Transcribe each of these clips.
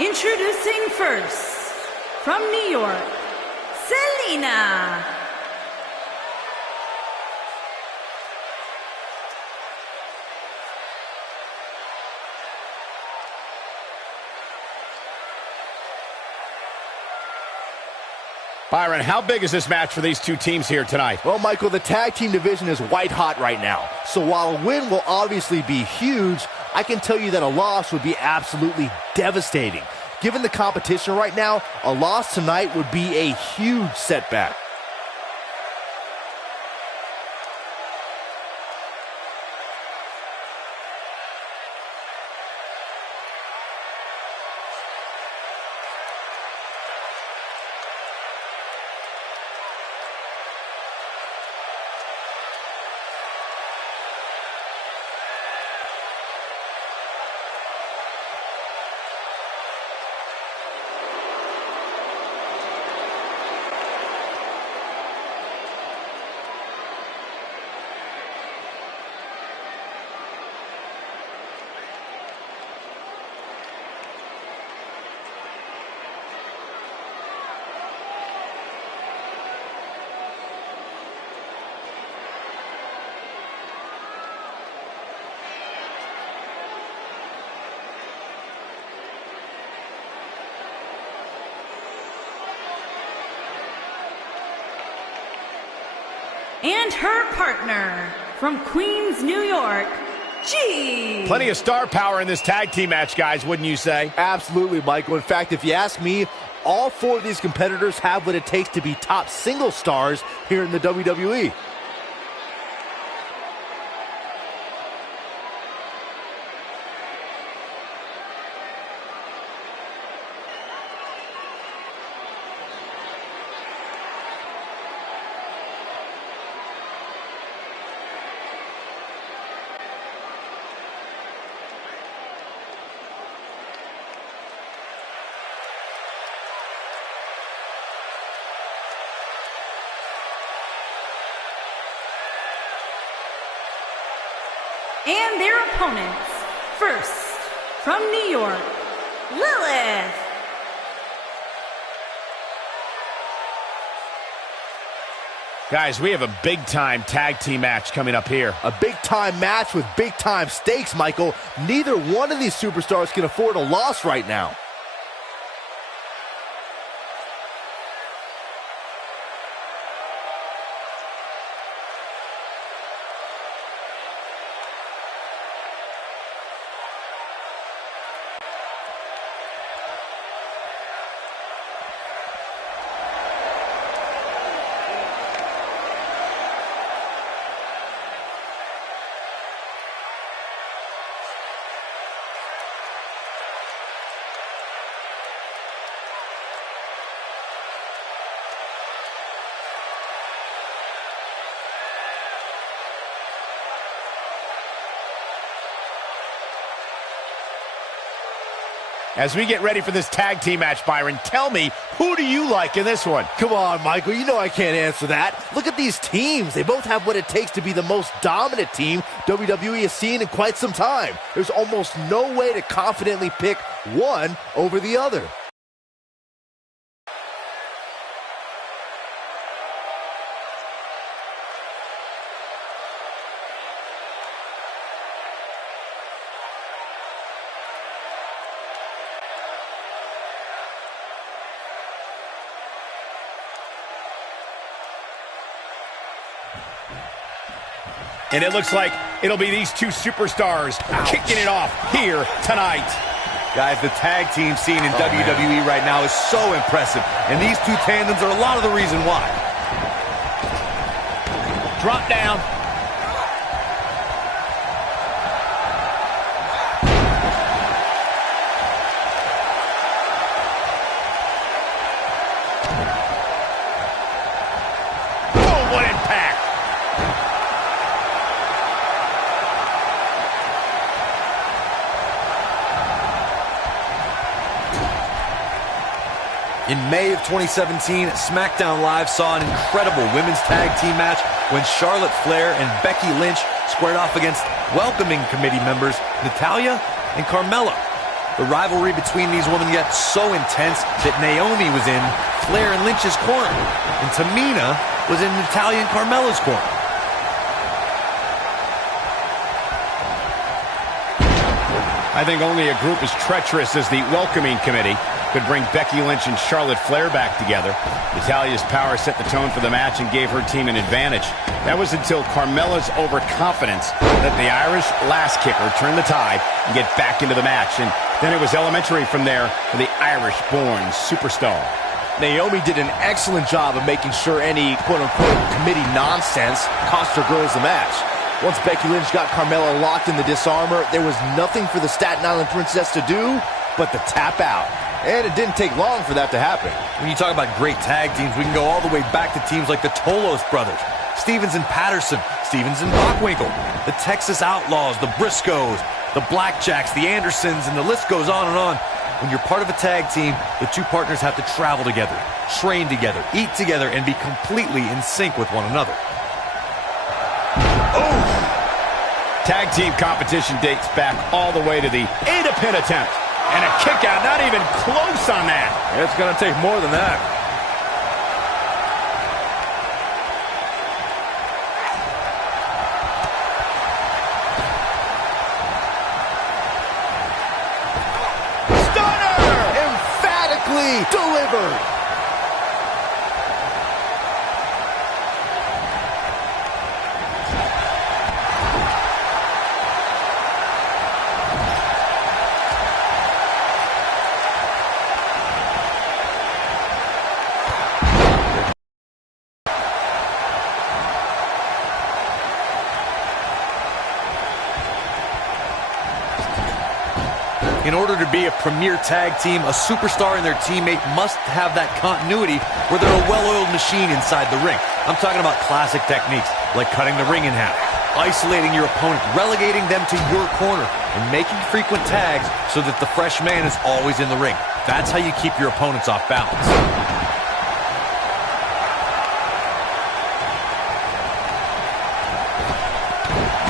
Introducing first, from New York, Selena. Byron, how big is this match for these two teams here tonight? Well, Michael, the tag team division is white hot right now. So while a win will obviously be huge, I can tell you that a loss would be absolutely devastating. Given the competition right now, a loss tonight would be a huge setback. And her partner, from Queens, New York, G. Plenty of star power in this tag team match, guys, wouldn't you say? Absolutely, Michael. In fact, if you ask me, all four of these competitors have what it takes to be top single stars here in the WWE. And their opponents, first, from New York, Lilith. Guys, we have a big-time tag team match coming up here. A big-time match with big-time stakes, Michael. Neither one of these superstars can afford a loss right now. As we get ready for this tag team match, Byron, tell me, who do you like in this one? Come on, Michael, you know I can't answer that. Look at these teams. They both have what it takes to be the most dominant team WWE has seen in quite some time. There's almost no way to confidently pick one over the other. And it looks like it'll be these two superstars kicking it off here tonight. Guys, the tag team scene in WWE right now is so impressive. And these two tandems are a lot of the reason why. Drop down. Oh, what impact. In May of 2017, SmackDown Live saw an incredible women's tag team match when Charlotte Flair and Becky Lynch squared off against welcoming committee members Natalya and Carmella. The rivalry between these women got so intense that Naomi was in Flair and Lynch's corner, and Tamina was in Natalya and Carmella's corner. I think only a group as treacherous as the Welcoming Committee could bring Becky Lynch and Charlotte Flair back together. Natalya's power set the tone for the match and gave her team an advantage. That was until Carmella's overconfidence let the Irish last kicker turn the tide and get back into the match. And then it was elementary from there for the Irish-born superstar. Naomi did an excellent job of making sure any quote-unquote committee nonsense cost her girls the match. Once Becky Lynch got Carmella locked in the disarmor, there was nothing for the Staten Island Princess to do but to tap out. And it didn't take long for that to happen. When you talk about great tag teams, we can go all the way back to teams like the Tolos brothers, Stevens and Patterson, Stevens and Bockwinkel, the Texas Outlaws, the Briscoes, the Blackjacks, the Andersons, and the list goes on and on. When you're part of a tag team, the two partners have to travel together, train together, eat together, and be completely in sync with one another. Oh! Tag team competition dates back all the way to the Ada-pin attempt. And a kick out, not even close on that. It's going to take more than that. Stunner! Emphatically delivered. In order to be a premier tag team, a superstar and their teammate must have that continuity where they're a well-oiled machine inside the ring. I'm talking about classic techniques like cutting the ring in half, isolating your opponent, relegating them to your corner, and making frequent tags so that the fresh man is always in the ring. That's how you keep your opponents off balance.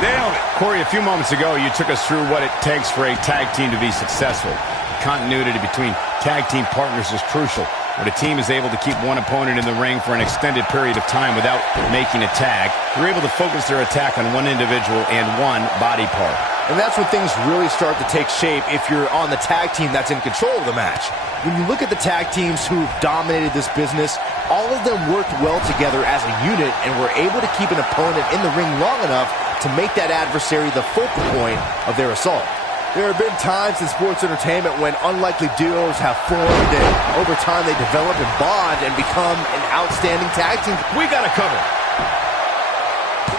Nailed it. Corey, a few moments ago, you took us through what it takes for a tag team to be successful. Continuity between tag team partners is crucial. When a team is able to keep one opponent in the ring for an extended period of time without making a tag, they're able to focus their attack on one individual and one body part. And that's when things really start to take shape if you're on the tag team that's in control of the match. When you look at the tag teams who've dominated this business, all of them worked well together as a unit and were able to keep an opponent in the ring long enough to make that adversary the focal point of their assault. There have been times in sports entertainment when unlikely duos have formed, and over time they develop and bond and become an outstanding tag team. We got it covered.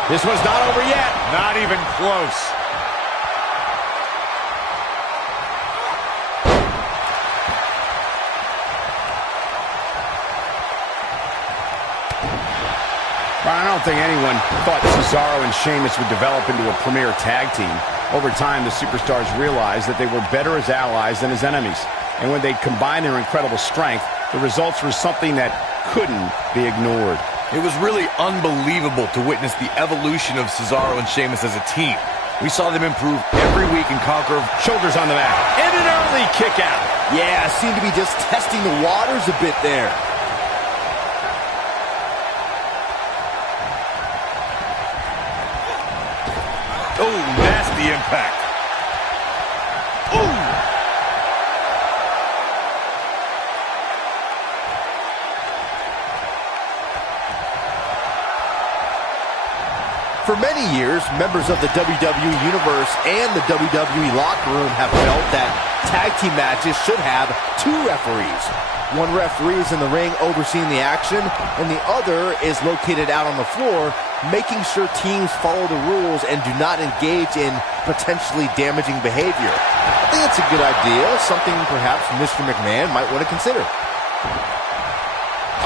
This one's not over yet. Not even close. I don't think anyone thought Cesaro and Sheamus would develop into a premier tag team. Over time, the superstars realized that they were better as allies than as enemies. And when they combined their incredible strength, the results were something that couldn't be ignored. It was really unbelievable to witness the evolution of Cesaro and Sheamus as a team. We saw them improve every week and conquer. Shoulders on the mat. And an early kick out. Yeah, seemed to be just testing the waters a bit there. Oh, nasty impact. Ooh. For many years, members of the WWE Universe and the WWE locker room have felt that tag team matches should have two referees. One referee is in the ring overseeing the action, and the other is located out on the floor, making sure teams follow the rules and do not engage in potentially damaging behavior. I think it's a good idea, something perhaps Mr. McMahon might want to consider.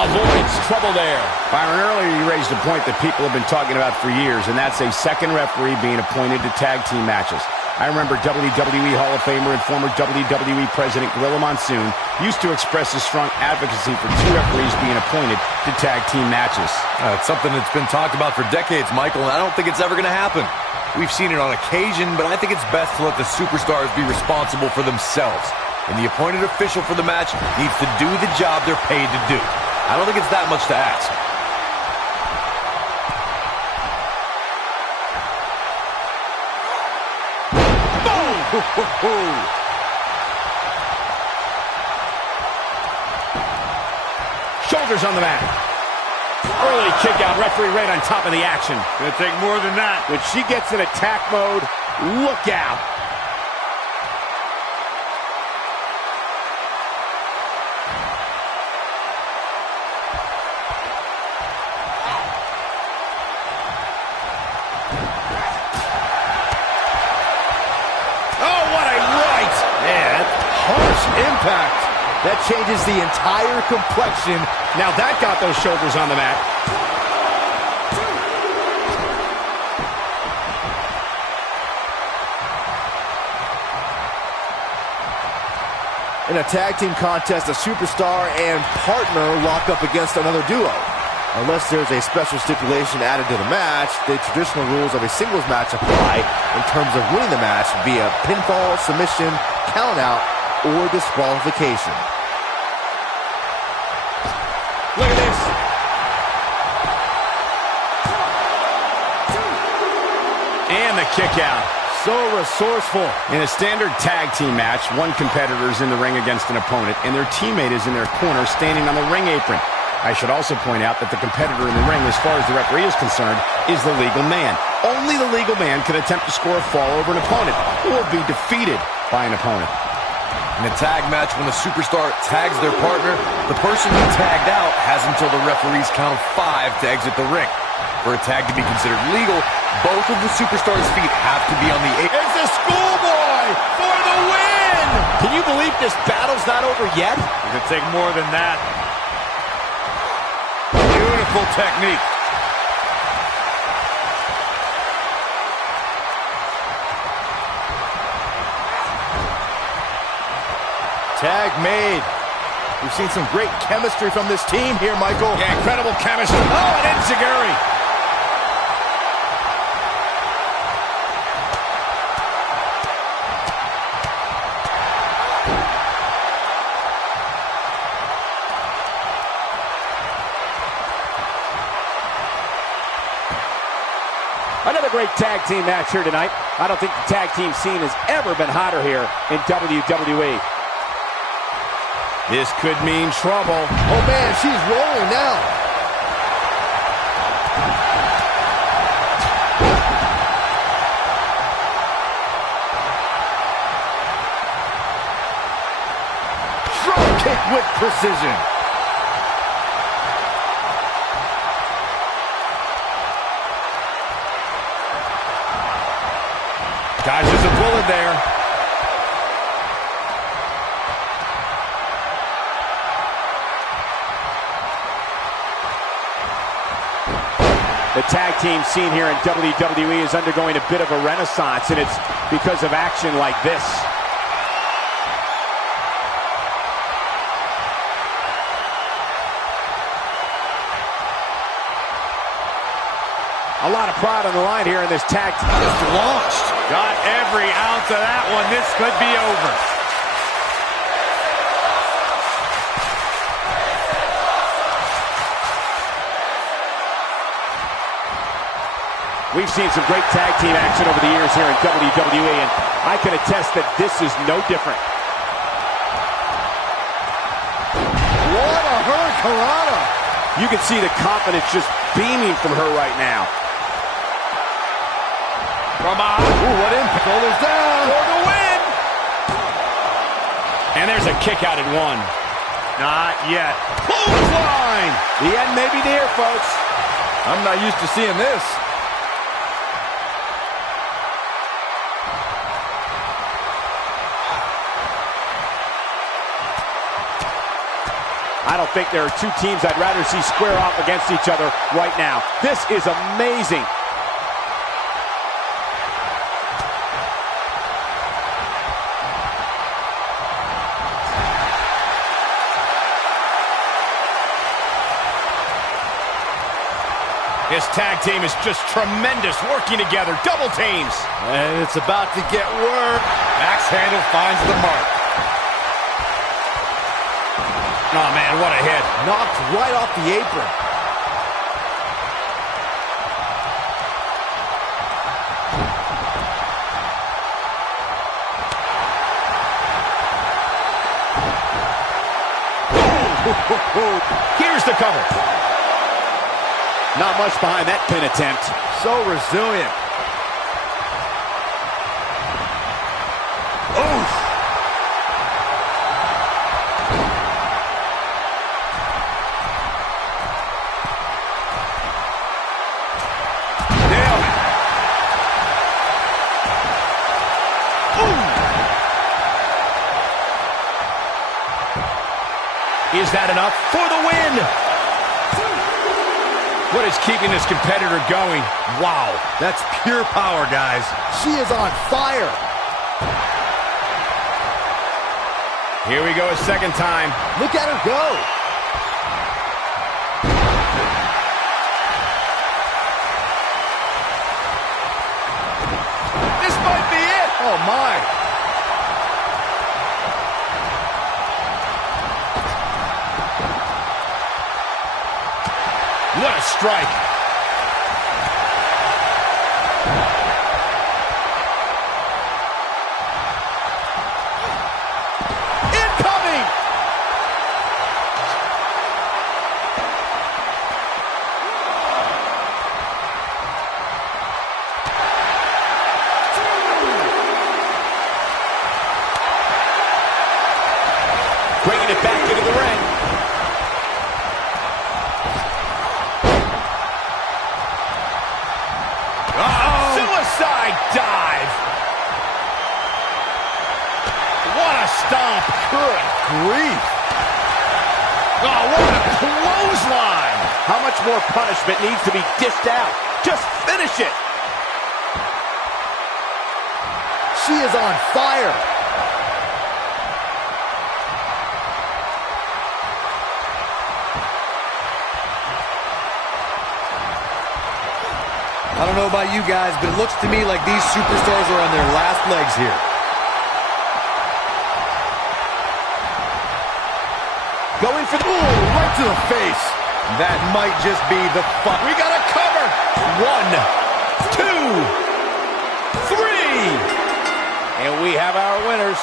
Avoids trouble there. Byron, earlier you raised a point that people have been talking about for years, and that's a second referee being appointed to tag team matches. I remember WWE Hall of Famer and former WWE President Gorilla Monsoon used to express his strong advocacy for two referees being appointed to tag team matches. It's something that's been talked about for decades, Michael, and I don't think it's ever going to happen. We've seen it on occasion, but I think it's best to let the superstars be responsible for themselves. And the appointed official for the match needs to do the job they're paid to do. I don't think it's that much to ask. Boom! Shoulders on the mat. Early kick out, referee right on top of the action. Gonna take more than that. When she gets in attack mode, look out. Oh, what a right! Man, harsh impact. That changes the entire complexion. Now that got those shoulders on the mat. In a tag team contest, a superstar and partner lock up against another duo. Unless there's a special stipulation added to the match, the traditional rules of a singles match apply in terms of winning the match via pinfall, submission, countout, or disqualification. Look at this. And the kick out. So resourceful. In a standard tag team match, one competitor is in the ring against an opponent, and their teammate is in their corner standing on the ring apron. I should also point out that the competitor in the ring, as far as the referee is concerned, is the legal man. Only the legal man can attempt to score a fall over an opponent or be defeated by an opponent. In a tag match, when a superstar tags their partner, the person who tagged out has until the referee's count of 5 to exit the ring. For a tag to be considered legal, both of the superstars' feet have to be on the apron. It's the schoolboy for the win! Can you believe this battle's not over yet? It's gonna take more than that. Beautiful technique. Tag made. We've seen some great chemistry from this team here, Michael. Yeah, incredible chemistry. Oh, and enziguri. Another great tag team match here tonight. I don't think the tag team scene has ever been hotter here in WWE. This could mean trouble. Oh, man, she's rolling now. Drop kick with precision. Guys, there's a bullet there. The tag team scene here in WWE is undergoing a bit of a renaissance, and it's because of action like this. A lot of pride on the line here in this tag team. Just launched. Got every ounce of that one. This could be over. We've seen some great tag team action over the years here in WWE, and I can attest that this is no different. What a hurricanrana. You can see the confidence just beaming from her right now. Come on. Ooh, what impact. Shoulders down. For the win. And there's a kick out at 1. Not yet. Clothesline. The end may be near, folks. I'm not used to seeing this. I don't think there are two teams I'd rather see square off against each other right now. This is amazing. This tag team is just tremendous, working together, double teams. And it's about to get work. Axe handle finds the mark. Oh, man, what a hit. Knocked right off the apron. Here's the cover. Not much behind that pin attempt. So resilient. Oof. Nailed it. Ooh. Is that enough for the win? What is keeping this competitor going? Wow. That's pure power, guys. She is on fire. Here we go a second time. Look at her go. This might be it. Oh, my. What a strike. Incoming. Bringing it back into the ring. Suicide dive. What a stomp. Good grief. Oh, what a clothesline. How much more punishment needs to be dished out? Just finish it. She is on fire. I don't know about you guys, but it looks to me like these superstars are on their last legs here. Going for the... Ooh, right to the face. That might just be the fun. We got a cover. 1, 2, 3. And we have our winners.